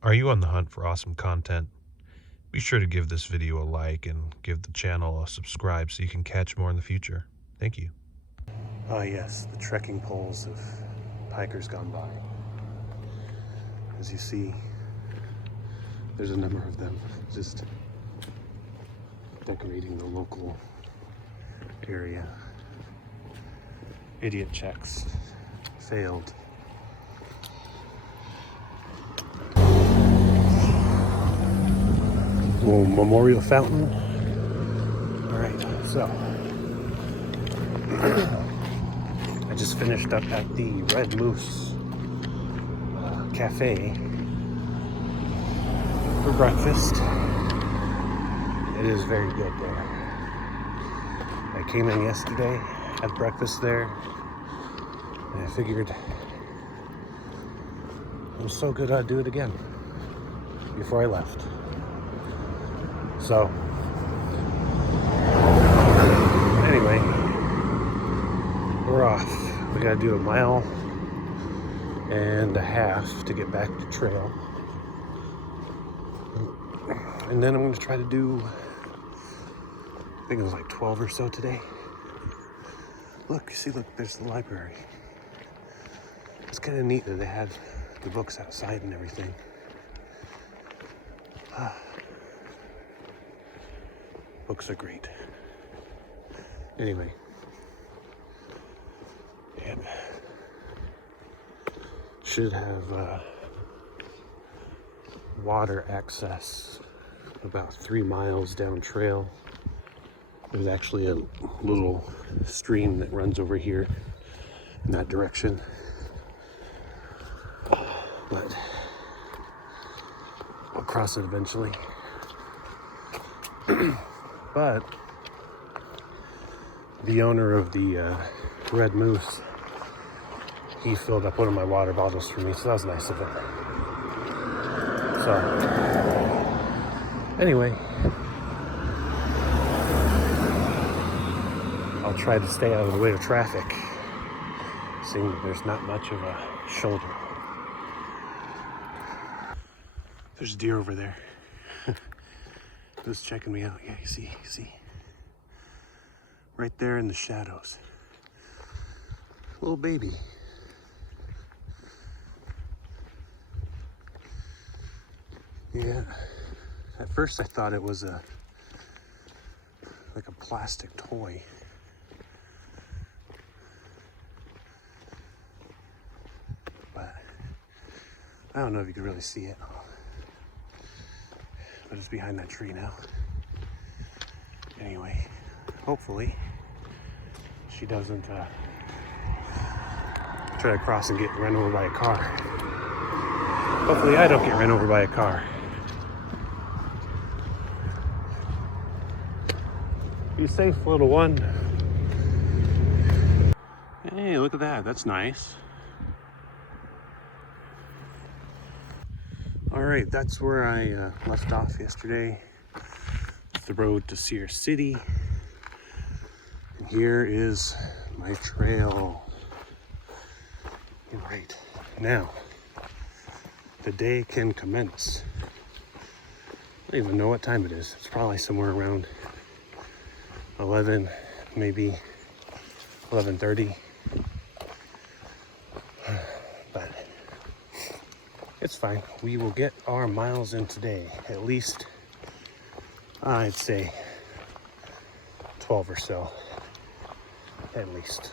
Are you on the hunt for awesome content? Be sure to give this video a like and give the channel a subscribe so you can catch more in the future. Thank you. Ah yes, the trekking poles of hikers gone by. As you see, there's a number of them just decorating the local area. Idiot checks failed. Little memorial fountain. All right, so I just finished up at the Red Moose Cafe for breakfast. It is very good there. I came in yesterday, had breakfast there, and I figured it was so good I'd do it again before I left. So, anyway, we're off. We gotta do 1.5 miles to get back to trail. And then I'm gonna try to do, I think it was like 12 or so today. Look, you see, look, there's the library. It's kind of neat that they had the books outside and everything. Books are great. Anyway. Yep. Should have water access about 3 miles down trail. There's actually a little stream that runs over here in that direction. But I'll cross it eventually. But the owner of the Red Moose, he filled up one of my water bottles for me, so that was nice of him. So, anyway, I'll try to stay out of the way of traffic, seeing that there's not much of a shoulder. There's a deer over there. Just checking me out. Yeah, you see. Right there in the shadows. Little baby. Yeah. At first I thought it was like a plastic toy. But I don't know if you can really see it. But it's behind that tree now. Anyway, hopefully she doesn't try to cross and get run over by a car. Hopefully I don't get run over by a car. Be safe, little one. Hey, look at that. That's nice. All right, that's where I left off yesterday. The road to Sierra City. And here is my trail. All right, now the day can commence. I don't even know what time it is. It's probably somewhere around 11, maybe 11:30. But it's fine. We will get our miles in today. At least, I'd say 12 or so. At least.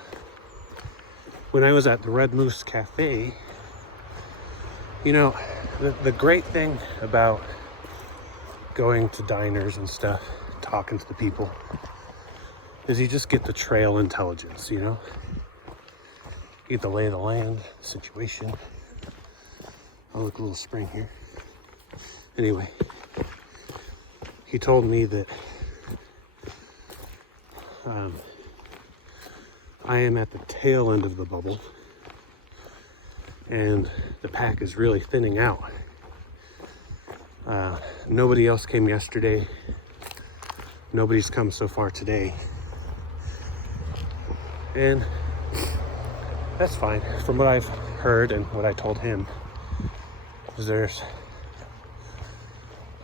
When I was at the Red Moose Cafe, you know, the great thing about going to diners and stuff, talking to the people, is you just get the trail intelligence, you know? You get the lay of the land, situation. Oh, look, a little spring here. Anyway, he told me that I am at the tail end of the bubble and the pack is really thinning out. Nobody else came yesterday. Nobody's come so far today. And that's fine. From what I've heard and what I told him, is there's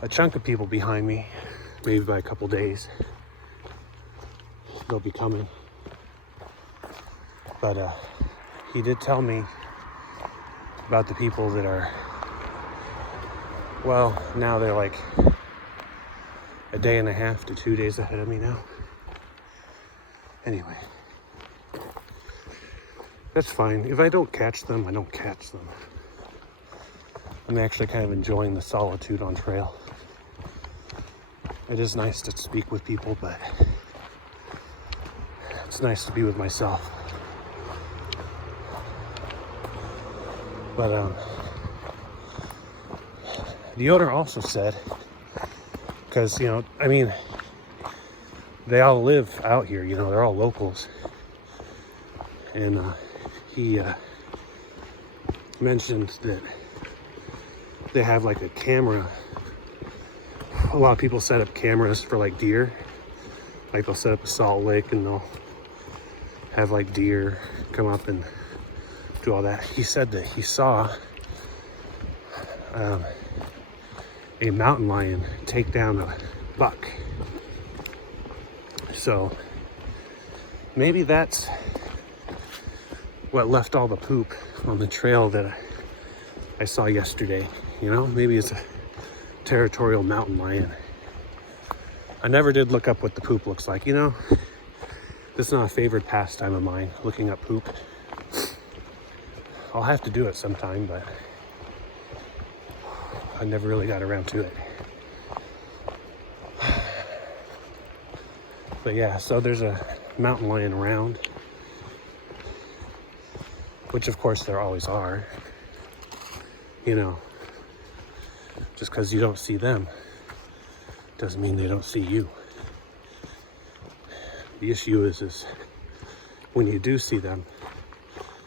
a chunk of people behind me, maybe by a couple days, they'll be coming. But he did tell me about the people that are, well, now they're like a day and a half to 2 days ahead of me now. Anyway, that's fine. If I don't catch them, I don't catch them. I'm actually kind of enjoying the solitude on trail. It is nice to speak with people, but it's nice to be with myself. But the owner also said, because, you know, I mean, they all live out here, you know, they're all locals. And he mentioned that they have like a camera. A lot of people set up cameras for like deer. Like they'll set up a salt lake and they'll have like deer come up and do all that. He said that he saw a mountain lion take down a buck. So maybe that's what left all the poop on the trail that I saw yesterday. You know, maybe it's a territorial mountain lion. I never did look up what the poop looks like, you know. This is not a favorite pastime of mine, looking up poop. I'll have to do it sometime, but I never really got around to it. But yeah, so there's a mountain lion around, which of course there always are. You know, just because you don't see them doesn't mean they don't see you. The issue is when you do see them,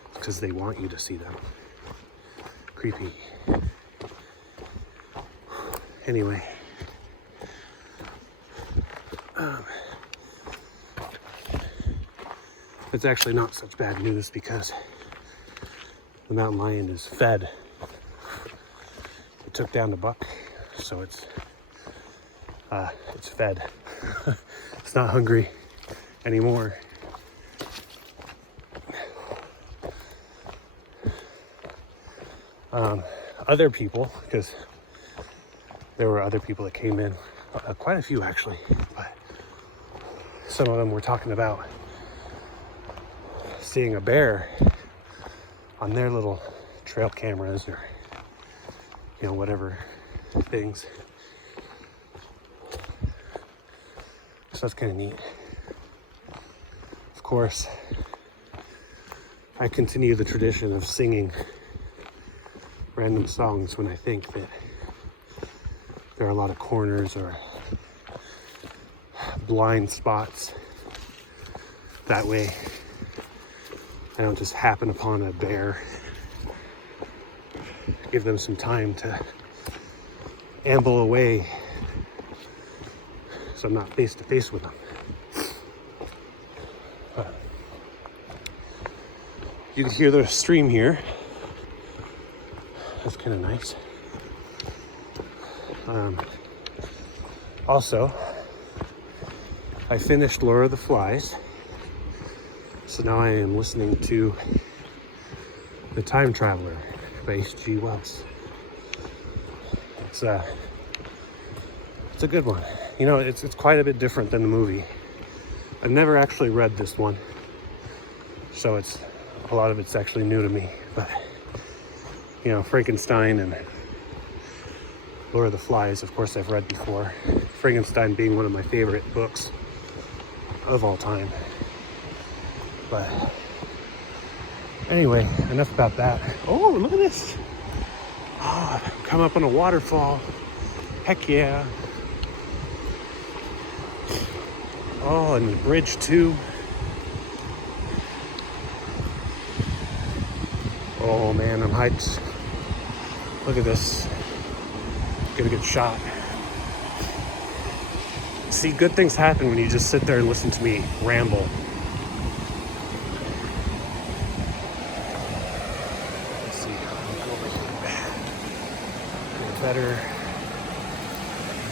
it's because they want you to see them. Creepy. Anyway, it's actually not such bad news because the mountain lion is fed. It took down the buck, so it's fed. It's not hungry anymore. Other people, because there were other people that came in, quite a few actually, but some of them were talking about seeing a bear on their little trail cameras or, you know, whatever things. So that's kind of neat. Of course, I continue the tradition of singing random songs when I think that there are a lot of corners or blind spots. That way I don't just happen upon a bear. Give them some time to amble away so I'm not face to face with them. You can hear the stream here. That's kind of nice. Also, I finished Lure of the Flies, so now I am listening to The Time Traveler by H.G. Wells. It's a good one. You know, it's quite a bit different than the movie. I've never actually read this one, so a lot of it's actually new to me. But you know, Frankenstein and Lure of the Flies, of course, I've read before. Frankenstein being one of my favorite books of all time. But anyway, enough about that. Oh, look at this. Oh, come up on a waterfall. Heck yeah. Oh, and the bridge too. Oh man, I'm hyped. Look at this. Get a good shot. See, good things happen when you just sit there and listen to me ramble. Let's see. Get better.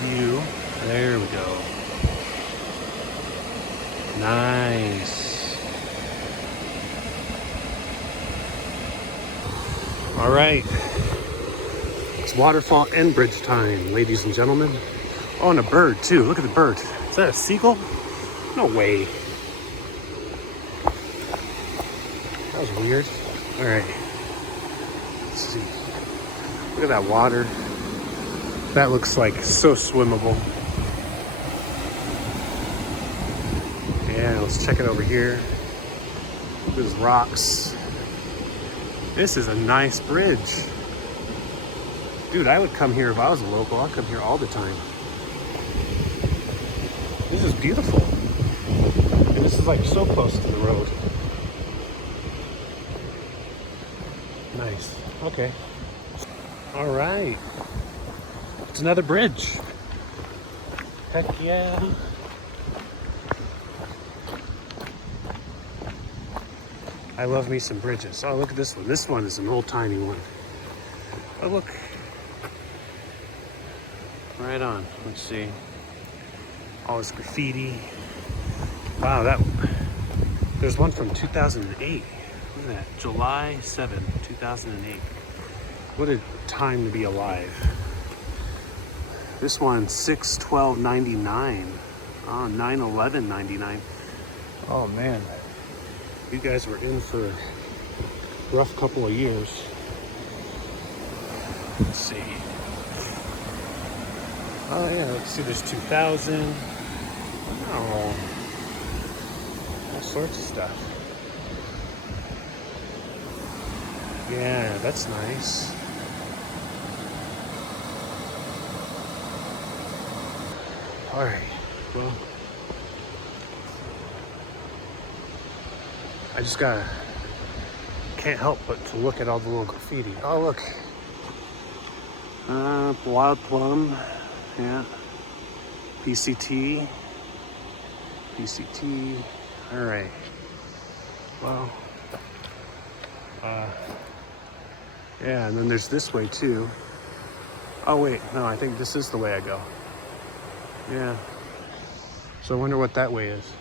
view. There we go. Nice. All right. It's waterfall and bridge time, ladies and gentlemen. Oh, and a bird too. Look at the bird. Is that a seagull? No way. That was weird. All right. Let's see. Look at that water. That looks like so swimmable. Yeah, let's check it over here. Look at those rocks. This is a nice bridge. Dude, I would come here if I was a local. I'd come here all the time. This is beautiful. And this is like so close to the road. Nice. Okay. All right. It's another bridge. Heck yeah. I love me some bridges. Oh, look at this one. This one is an old-timey one. Oh, look. Right on. Let's see. All this graffiti. Wow, there's one from 2008. Look at that. July 7, 2008. What a time to be alive. This one, 6/12/99. Oh, 9/11/99. Oh, man. You guys were in for a rough couple of years. Let's see. Oh, yeah, let's see. There's 2000. Oh, all sorts of stuff. Yeah, that's nice. All right, well, I just can't help but to look at all the little graffiti. Oh, look. Wild plum, yeah. PCT. All right. Well, yeah, and then there's this way too. Oh wait, no, I think this is the way I go. Yeah. So I wonder what that way is.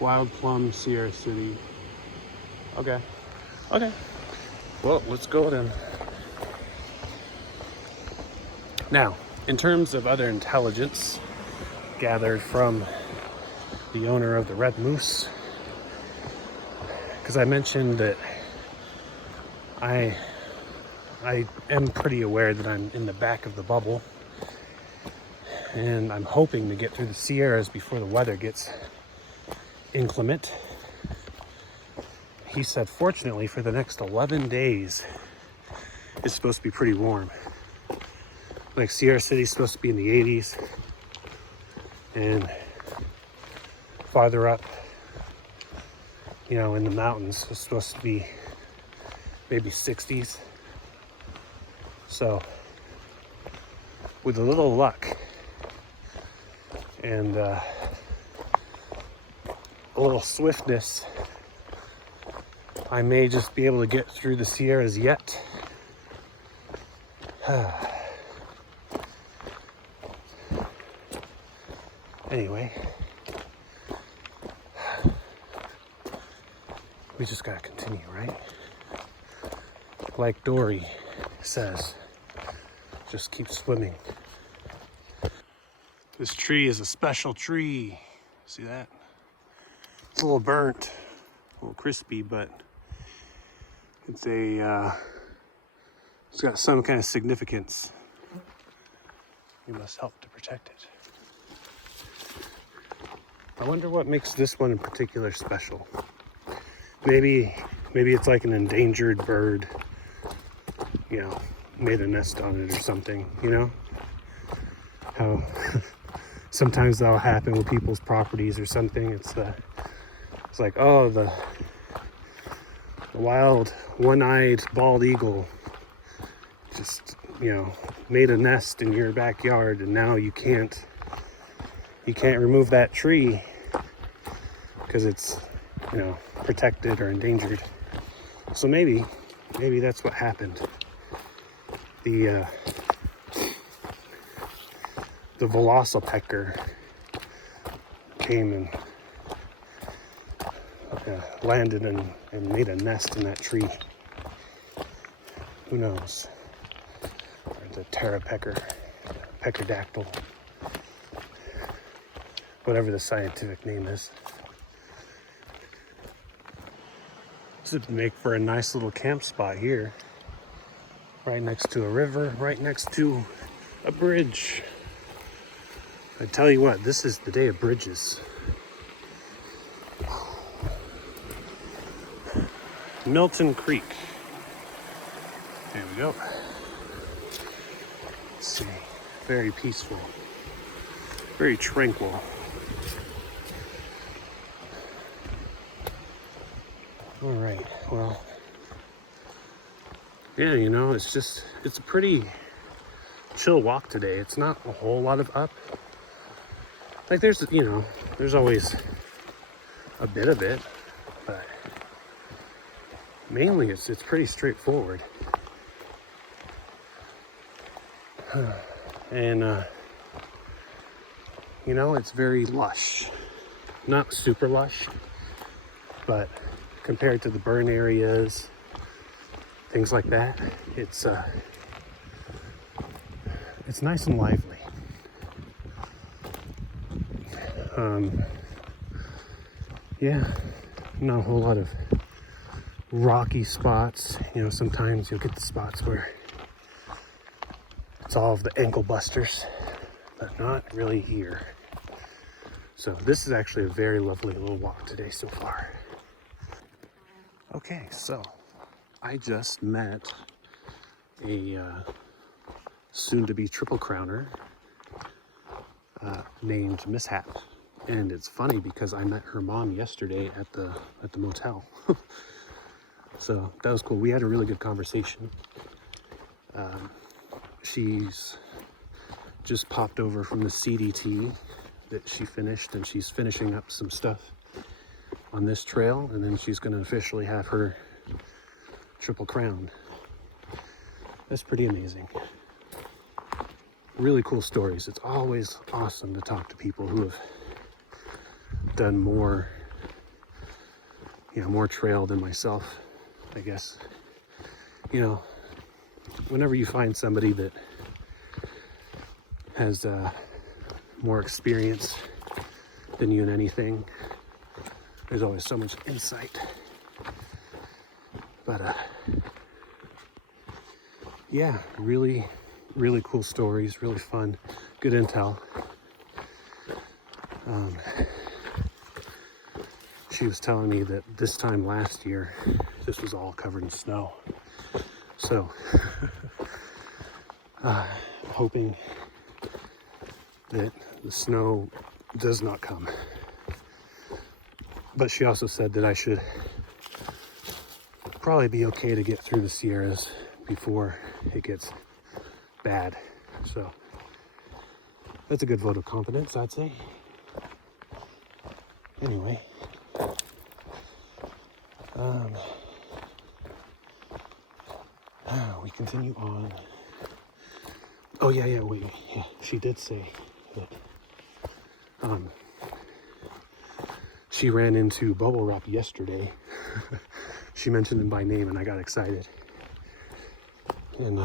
Wild Plum, Sierra City. Okay. Okay. Well, let's go then. Now, in terms of other intelligence gathered from the owner of the Red Moose, because I mentioned that I am pretty aware that I'm in the back of the bubble, and I'm hoping to get through the Sierras before the weather gets inclement. He said, fortunately, for the next 11 days, it's supposed to be pretty warm. Like Sierra City's supposed to be in the 80s, and farther up, you know, in the mountains, it's supposed to be maybe 60s. So, with a little luck and a little swiftness, I may just be able to get through the Sierras yet. Anyway, we just gotta continue, right? Like Dory says, just keep swimming. This tree is a special tree. See that? It's a little burnt, a little crispy, but it's it's got some kind of significance. We must help to protect it. I wonder what makes this one in particular special. Maybe it's like an endangered bird, you know, made a nest on it or something, you know? How sometimes that'll happen with people's properties or something. It's like, oh, the wild one-eyed bald eagle just, you know, made a nest in your backyard, and now you can't remove that tree because it's, you know, protected or endangered. So maybe that's what the velocipecker came and landed and made a nest in that tree. Who knows? Or the terrapecker, peckerdactyl, whatever the scientific name is. This would make for a nice little camp spot here, right next to a river, right next to a bridge. I tell you what, this is the day of bridges. Milton Creek. There we go. Let's see. Very peaceful. Very tranquil. All right, well, yeah, you know, it's a pretty chill walk today. It's not a whole lot of up. Like there's always a bit of it, but mainly it's pretty straightforward. And, you know, it's very lush. Not super lush, but compared to the burn areas, things like that, it's nice and lively. Yeah, not a whole lot of rocky spots. You know, sometimes you'll get the spots where it's all of the ankle busters, but not really here. So this is actually a very lovely little walk today so far. Okay, so I just met a soon-to-be triple crowner named Mishap, and it's funny because I met her mom yesterday at the motel. So that was cool. We had a really good conversation. She's just popped over from the CDT that she finished, and she's finishing up some stuff on this trail, and then she's going to officially have her triple crown. That's pretty amazing. Really cool stories. It's always awesome to talk to people who have done more, more trail than myself, I guess. You know, whenever you find somebody that has more experience than you in anything, there's always so much insight. But yeah, really cool stories, really fun, good intel. She was telling me that this time last year, this was all covered in snow. So, hoping that the snow does not come. But she also said that I should probably be okay to get through the Sierras before it gets bad. So that's a good vote of confidence, I'd say. Anyway, we continue on. Oh yeah, she did say that she ran into Bubble Wrap yesterday. She mentioned him by name and I got excited. And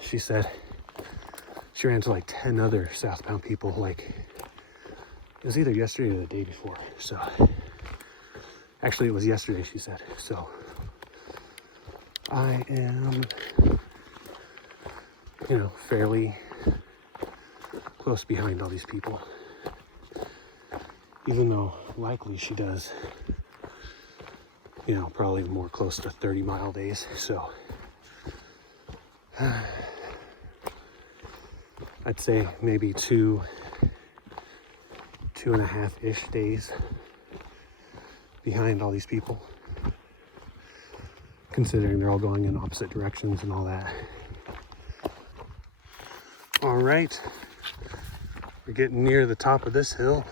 she said she ran into like 10 other southbound people, like it was either yesterday or the day before. So actually it was yesterday, she said. So I am, fairly close behind all these people, even though likely she does, probably more close to 30-mile days. So I'd say maybe 2.5-ish days behind all these people, considering they're all going in opposite directions and all that. All right, we're getting near the top of this hill.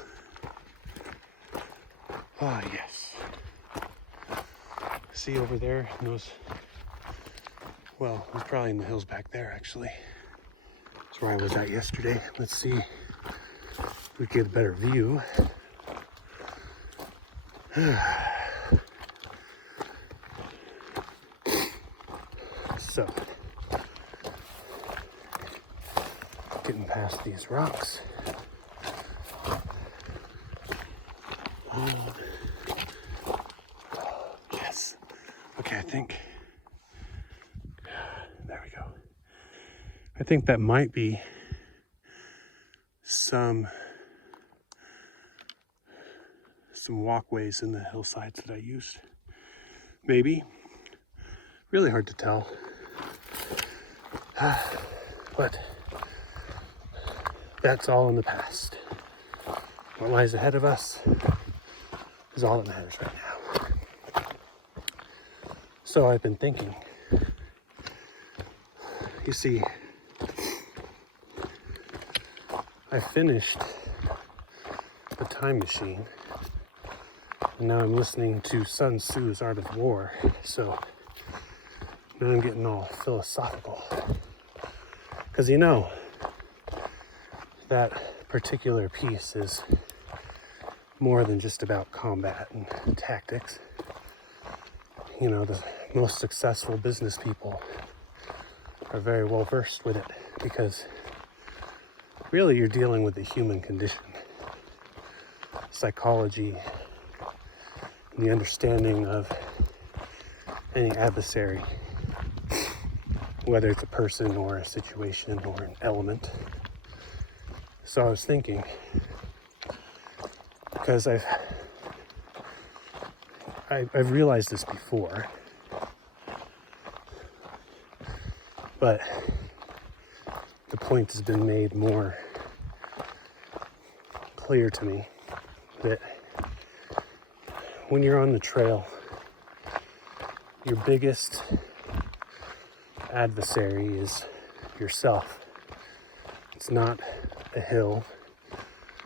Ah, yes. See over there, those, well, it's probably in the hills back there, actually. It's where I was at yesterday. Let's see if we get a better view. So, getting past these rocks. Yes. Okay, I think, there we go. I think that might be some walkways in the hillsides that I used. Maybe. Really hard to tell. But that's all in the past. What lies ahead of us is all that matters right now. So I've been thinking, you see, I finished The Time Machine, and now I'm listening to Sun Tzu's Art of War, so now I'm getting all philosophical. Because you know, that particular piece is more than just about combat and tactics. You know, the most successful business people are very well versed with it because really you're dealing with the human condition, psychology, and the understanding of any adversary, whether it's a person or a situation or an element. So I was thinking, because I've realized this before, but the point has been made more clear to me that when you're on the trail, your biggest adversary is yourself. It's not a hill,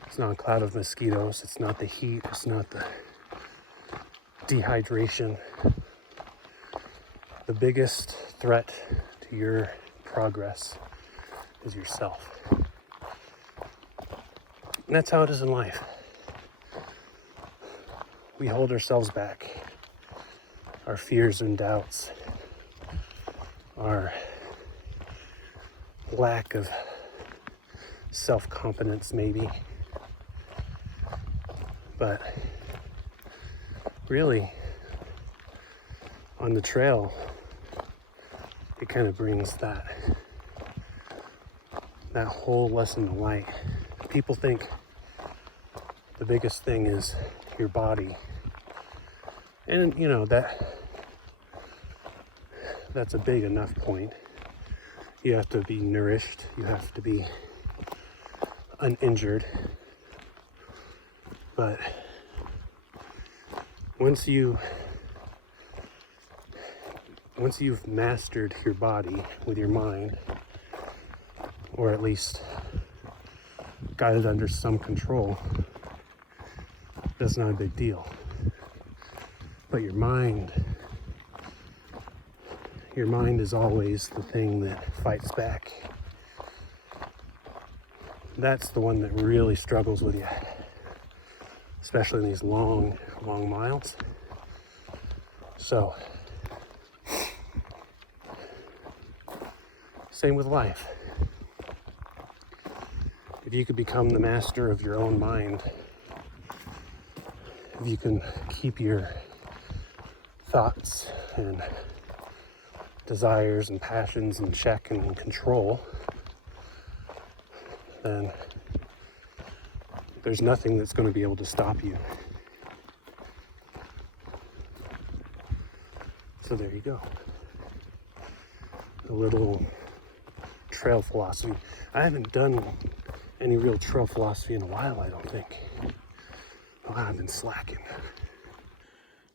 it's not a cloud of mosquitoes, it's not the heat, it's not the dehydration. The biggest threat to your progress is yourself. And that's how it is in life. We hold ourselves back. Our fears and doubts, our lack of self-confidence maybe. But really, on the trail, it kind of brings that whole lesson to light. People think the biggest thing is your body. And you know, that's a big enough point. You have to be nourished, you have to be uninjured. But once you've mastered your body with your mind, or at least got it under some control, that's not a big deal. But your mind is always the thing that fights back. That's the one that really struggles with you, especially in these long miles. So, same with life. If you could become the master of your own mind, if you can keep your thoughts and desires and passions in check and in control, then there's nothing that's going to be able to stop you. So there you go. A little trail philosophy. I haven't done any real trail philosophy in a while, I don't think. Oh, I've been slacking.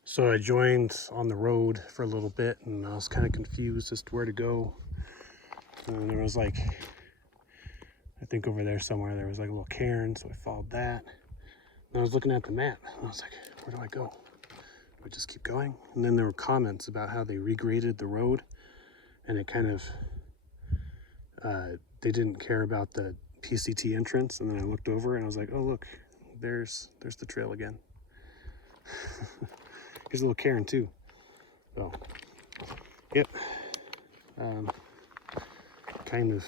So I joined on the road for a little bit and I was kind of confused as to where to go. And there was like, I think over there somewhere, there was like a little cairn, so I followed that. And I was looking at the map and I was like, where do I go? Do I just keep going? And then there were comments about how they regraded the road and it kind of they didn't care about the PCT entrance, and then I looked over and I was like, oh look, there's the trail again. Here's a little cairn too. So, yep. Kind of.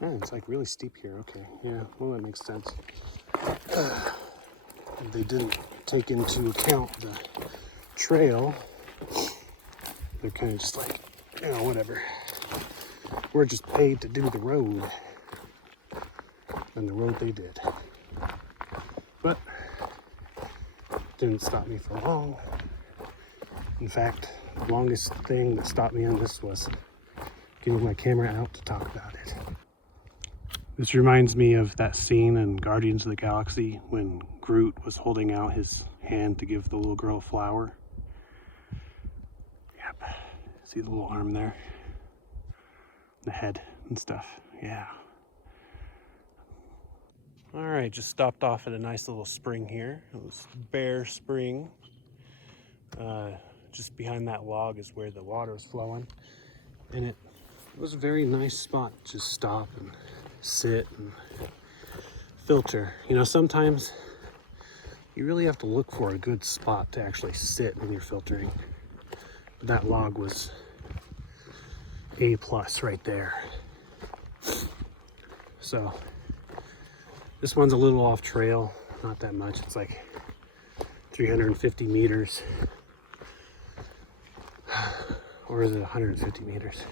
Oh, it's like really steep here. Okay, yeah, well that makes sense. They didn't take into account the trail. They're kind of just like, you know, whatever. We're just paid to do the road. And the road they did. But didn't stop me for long. In fact, the longest thing that stopped me on this was getting my camera out to talk about it. This reminds me of that scene in Guardians of the Galaxy when Groot was holding out his hand to give the little girl a flower. Yep. See the little arm there? The head and stuff. Yeah. All right, just stopped off at a nice little spring here. It was Bear Spring. Just behind that log is where the water was flowing. And it was a very nice spot to just stop and sit and filter. You know, sometimes you really have to look for a good spot to actually sit when you're filtering. That log was A+ right there. So this one's a little off trail, not that much. It's like 350 meters. Or is it 150 meters?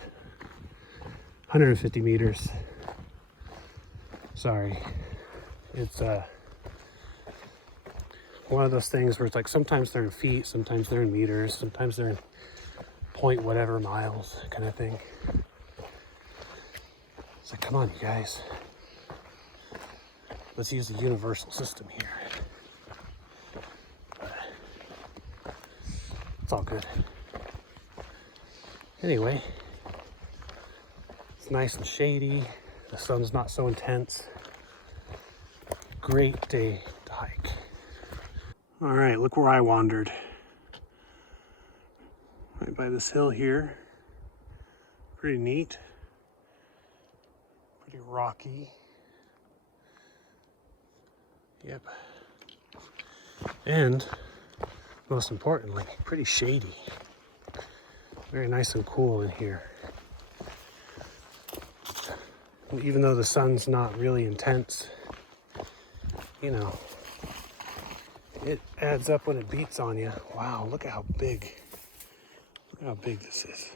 150 meters. Sorry. It's one of those things where it's like sometimes they're in feet, sometimes they're in meters, sometimes they're in point whatever miles kind of thing. It's like, come on, you guys. Let's use the universal system here. But it's all good. Anyway, it's nice and shady. The sun's not so intense. Great day to hike. All right, look where I wandered. Right by this hill here. Pretty neat. Pretty rocky. Yep. And most importantly, pretty shady. Very nice and cool in here. And even though the sun's not really intense, you know, it adds up when it beats on you. Wow, look at how big. Look how big this is.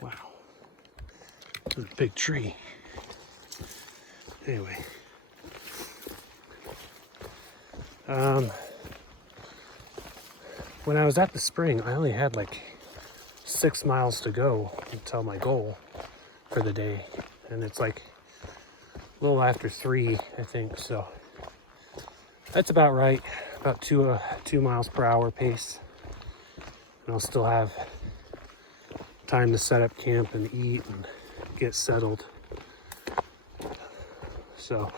Wow. This is a big tree. Anyway. When I was at the spring, I only had like 6 miles to go until my goal for the day. And it's like a little after 3, I think. So that's about right. About 2 miles per hour pace. And I'll still have time to set up camp and eat and get settled. So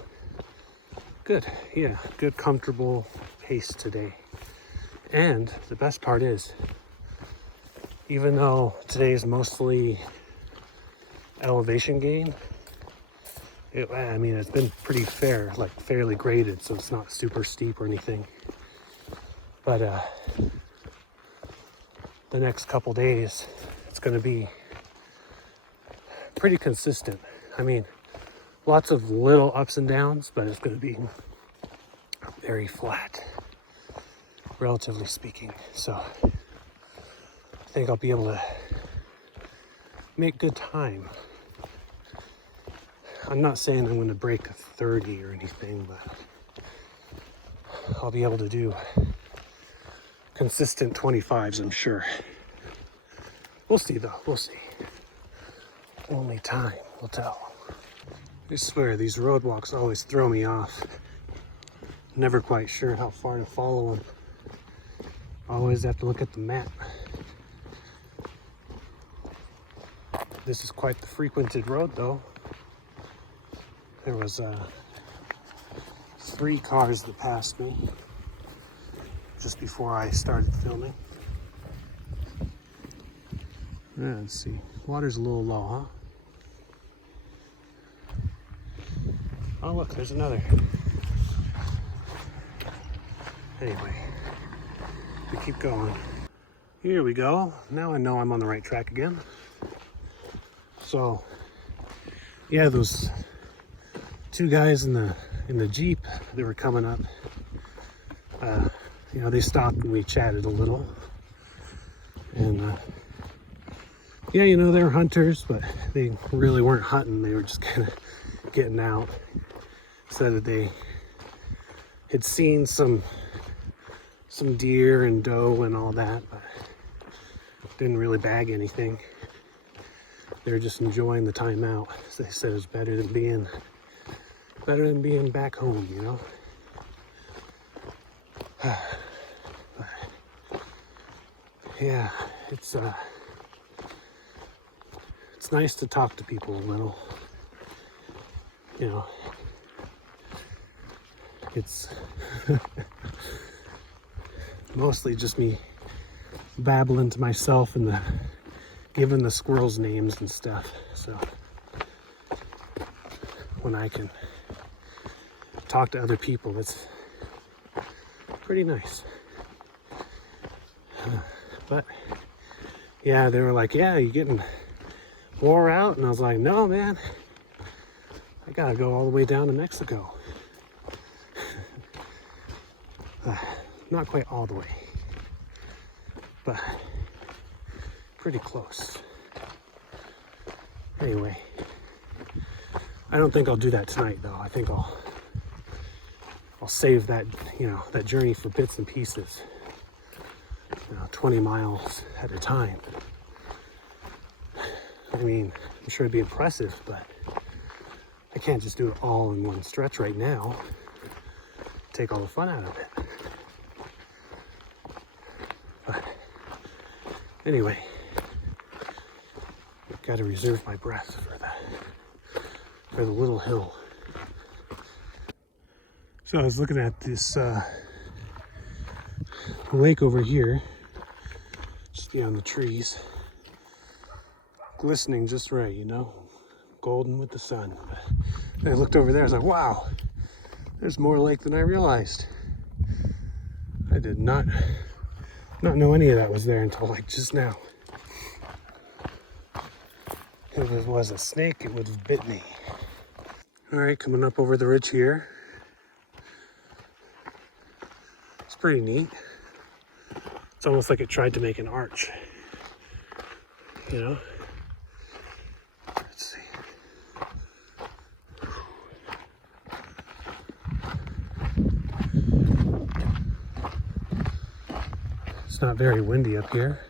good. Yeah, good, comfortable pace today. And the best part is, even though today is mostly elevation gain, it's been pretty fair, like fairly graded, so it's not super steep or anything. But the next couple days, it's going to be pretty consistent. I mean, lots of little ups and downs, but it's going to be very flat, relatively speaking. So I think I'll be able to make good time. I'm not saying I'm going to break a 30 or anything, but I'll be able to do consistent 25s, I'm sure. We'll see though, we'll see. Only time will tell. I swear these roadwalks always throw me off. Never quite sure how far to follow them. Always have to look at the map. This is quite the frequented road though. There was 3 cars that passed me just before I started filming. Let's see, water's a little low, huh? Oh look, there's another. Anyway, we keep going. Here we go. Now I know I'm on the right track again. So, yeah, those two guys in the Jeep, they were coming up. You know, they stopped and we chatted a little. And yeah, you know, they were hunters, but they really weren't hunting. They were just kind of getting out. Said that they had seen some deer and doe and all that, but didn't really bag anything. They were just enjoying the time out. So they said it was better than being back home, you know. But, yeah, it's nice to talk to people a little. You know, it's mostly just me babbling to myself and giving the squirrels names and stuff. So when I can talk to other people, it's pretty nice. But yeah, they were like, yeah, you getting wore out? And I was like, no, man, I gotta go all the way down to Mexico. Not quite all the way, but pretty close. Anyway, I don't think I'll do that tonight though. I think I'll save that, you know, that journey for bits and pieces. You know, 20 miles at a time. I mean, I'm sure it'd be impressive, but I can't just do it all in one stretch right now. Take all the fun out of it. But anyway, I've got to reserve my breath for the little hill. So I was looking at this lake over here, just beyond the trees, glistening just right, you know, golden with the sun. And I looked over there, I was like, wow, there's more lake than I realized. I did not know any of that was there until like just now. If it was a snake, it would have bit me. All right, coming up over the ridge here. It's pretty neat. It's almost like it tried to make an arch, you know? Let's see. It's not very windy up here.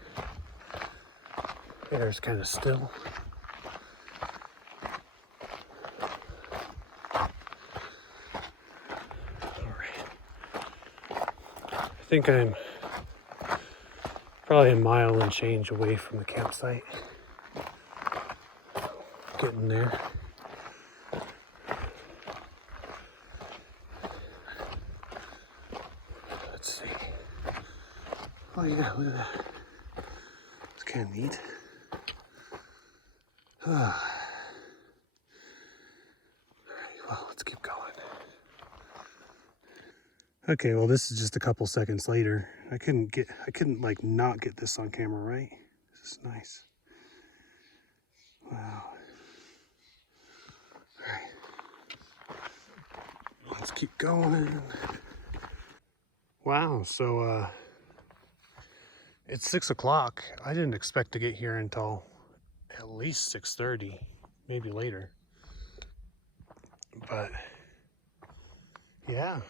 The air's kind of still. All right. I think I'm probably a mile and change away from the campsite. Getting there. Let's see. Oh yeah, look at that. It's kind of neat. Alright, well, let's keep going. Okay, well, this is just a couple seconds later. I couldn't like not get this on camera, right? This is nice. Wow. All right. Let's keep going. Wow, so it's 6 o'clock. I didn't expect to get here until at least 6:30, maybe later. But yeah,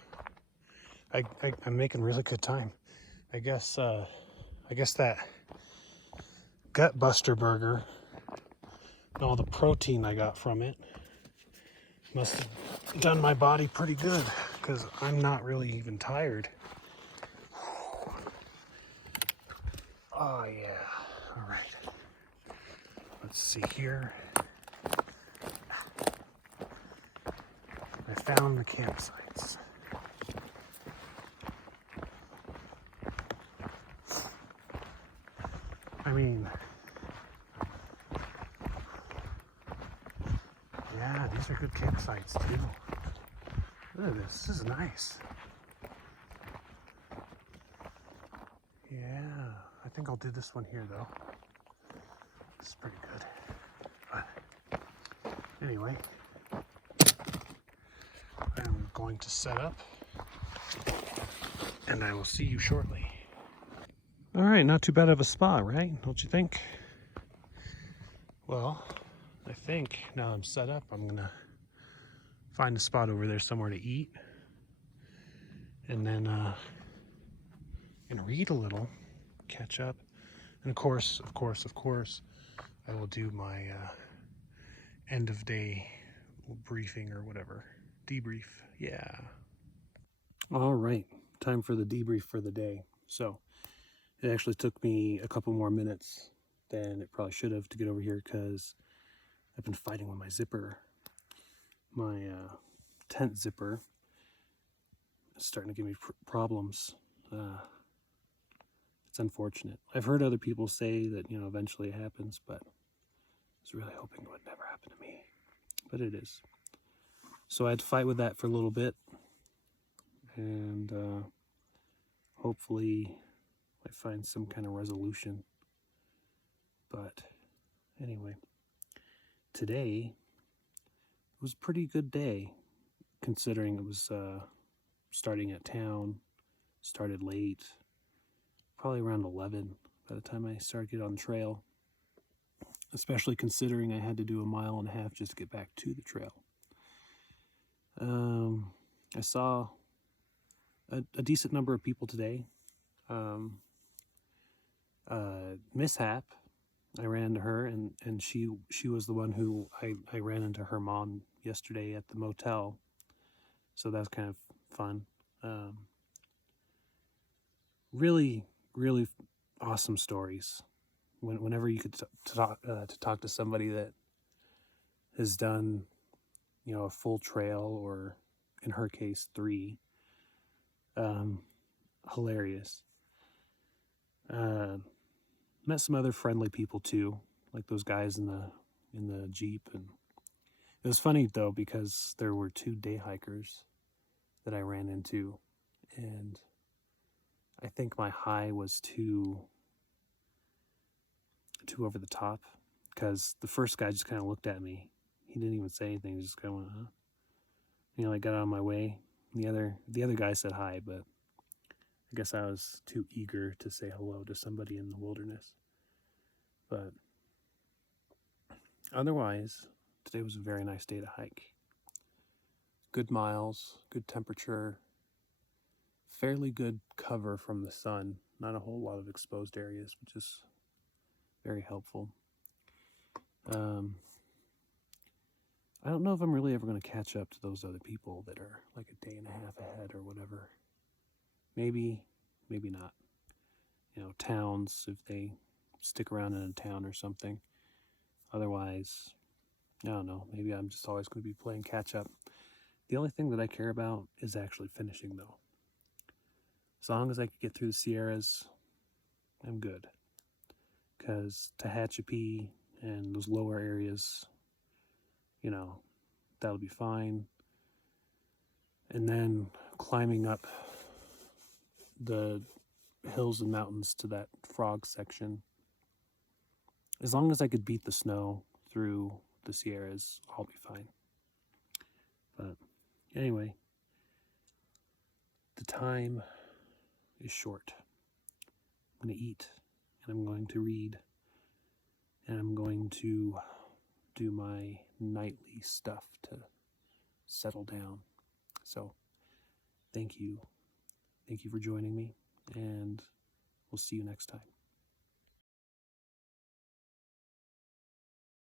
I'm making really good time. I guess that gut buster burger and all the protein I got from it must have done my body pretty good, because I'm not really even tired. Oh yeah, all right. Let's see here. I found the campsites. I mean, yeah, these are good campsites too. Look at this. This is nice. Yeah, I think I'll do this one here though. This is pretty good. But anyway, I'm going to set up and I will see you shortly. All right, not too bad of a spot, right? Don't you think? Well, I think now I'm set up, I'm gonna find a spot over there somewhere to eat, and then and read a little, catch up, and of course, I will do my end of day briefing or whatever, debrief. Yeah. All right, time for the debrief for the day. So it actually took me a couple more minutes than it probably should have to get over here because I've been fighting with my zipper. My tent zipper is starting to give me problems. It's unfortunate. I've heard other people say that, you know, eventually it happens, but I was really hoping it would never happen to me. But it is. So I had to fight with that for a little bit, and hopefully I find some kind of resolution. But anyway, today was a pretty good day, considering it was starting at town, started late, probably around 11 by the time I started getting on the trail, especially considering I had to do 1.5 miles just to get back to the trail. I saw a decent number of people today. Mishap, I ran into her, and she was the one who I ran into her mom yesterday at the motel, so that's kind of fun. Really awesome stories. Whenever you could talk to somebody that has done, you know, a full trail, or in her case 3, hilarious. Met some other friendly people too, like those guys in the Jeep, and it was funny though because there were 2 day hikers that I ran into, and I think my high was too over the top, because the first guy just kind of looked at me. He didn't even say anything. He just kind of went, huh? You know, I got out of my way. The other guy said hi, but I guess I was too eager to say hello to somebody in the wilderness. But otherwise, today was a very nice day to hike. Good miles, good temperature, fairly good cover from the sun. Not a whole lot of exposed areas, which is very helpful. I don't know if I'm really ever going to catch up to those other people that are like a day and a half ahead or whatever. Maybe not. You know, towns, if they stick around in a town or something. Otherwise, I don't know. Maybe I'm just always going to be playing catch up. The only thing that I care about is actually finishing, though. As long as I can get through the Sierras, I'm good. Because Tehachapi and those lower areas, you know, that'll be fine. And then climbing up the hills and mountains to that frog section, as long as I could beat the snow through the Sierras, I'll be fine. But anyway, the time is short. I'm going to eat, and I'm going to read, and I'm going to do my nightly stuff to settle down. So thank you for joining me, and we'll see you next time.